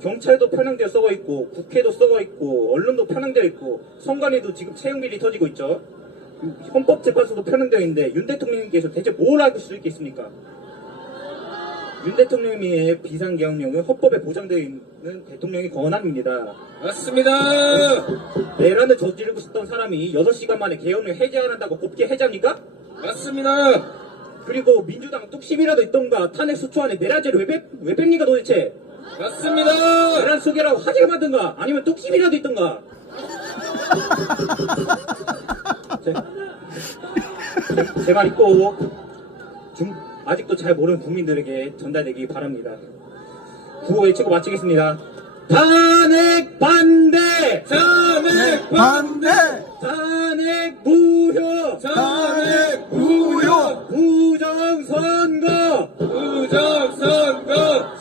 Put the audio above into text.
경찰도 편향되어 썩어 있고 국회도 썩어 있고 언론도 편향되어 있고 선관위도 지금 채용 비리 터지고 있죠. 헌법재판소도 편향되어 있는데 윤 대통령님께서 대체 뭘 알고 수 있겠습니까? 윤 대통령의 비상계엄령은 헌법에 보장되어 있는 대통령의 권한입니다. 맞습니다. 내란을 저지르고 싶던 사람이 6시간 만에 계엄을 해제한다고 곱게 해제합니까? 맞습니다. 그리고 민주당 뚝심이라도 있던가 탄핵 수초 안에 내란죄를 왜, 뺍, 왜 뺍니까 도대체? 맞습니다. 내란 소개라고 화제를 만든가 아니면 뚝심이라도 있던가 제말 있고 좀 아직도 잘 모르는 국민들에게 전달되기 바랍니다. 구호 외치고 마치겠습니다. 탄핵 반대! 탄핵 반대. 탄핵 무효! 탄핵 무효. 부정선거! 부정선거.